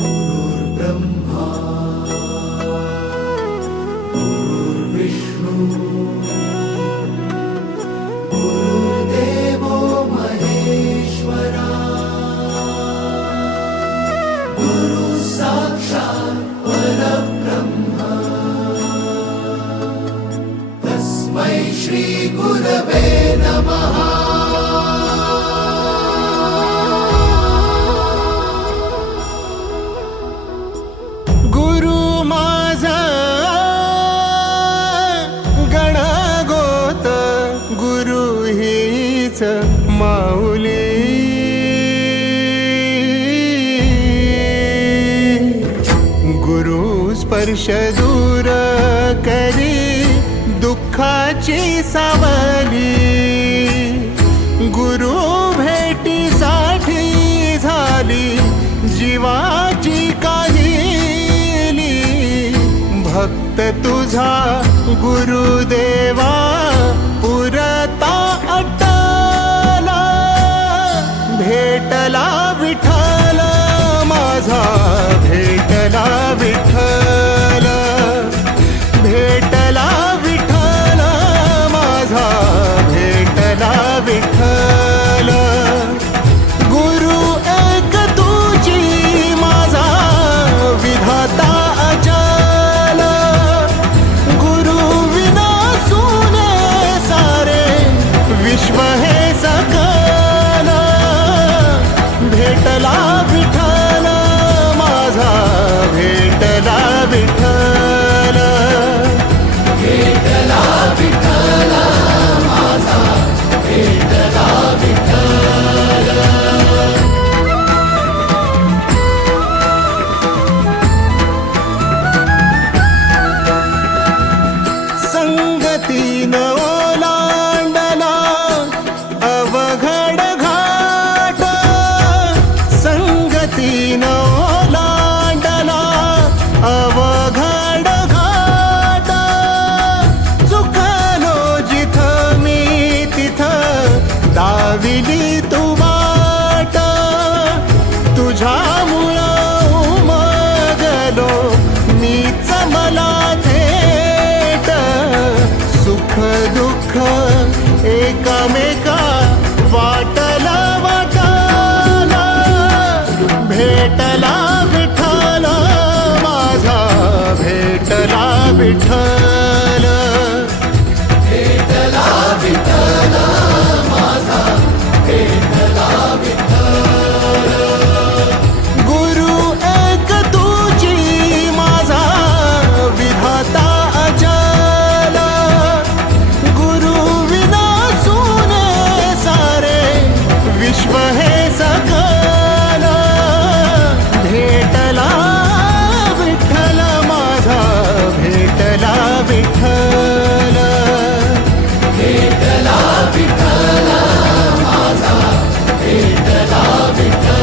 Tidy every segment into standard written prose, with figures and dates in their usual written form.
गुरुर्ब्रह्मा गुरुर्विष्णू गुरुर्देवो महेश्वरा गुरु साक्षात् परब्रह्म तस्मै श्री गुरवे नमः। माऊली गुरु स्पर्श दूर करी दुःखाची सावली, गुरु भेटीसाठी झाली जीवाची काहिली। भक्त तुझा गुरुदेवा पुरता भेटला विठ्ठल माझा, भेटला विठ्ठल, भेटला विठ्ठल माझा, भेटला विठ्ठल। गुरु एक तुझी माझा विधाता अचल, गुरु विना सुने सारे विश्व हे सकल। भेटला विठ्ठल माझा, भेटला विठ्ठल, भेटला विठ्ठल माझा, भेटला विठ्ठल। संगतीन ओलांडला अवघड घाट, संगतीन ओलांडला अवघड घाट। चुकलो जिथं मी तिथं दाविली तू वाट, तुझ्यामुळं उमगलो मीच मला थेट। सुख दुःख एकमेका वाटला वाटाला, भेटला विठ्ठल माझा, भेटला विठ्ठल, भेटला विठ्ठल माझा, भेटला विठ्ठल। गुरु एक तुझी माझा विधाता अचल, गुरु विना सुने सारे विश्व हे सकल। भेटला विठ्ठल माझा, भेटला विठ्ठल, भेटला विठ्ठल माझा, भेटला विठ्ठल।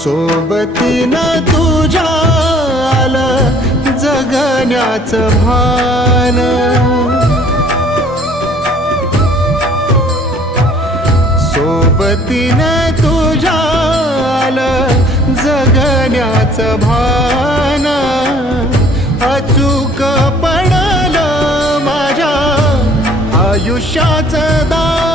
सोबतीनं तुझ्या आलं जगण्याचं भान, सोबतीनं तुझ्या आलं जगण्याचं भान। अचूक पडलं माझ्या आयुष्याचं दान,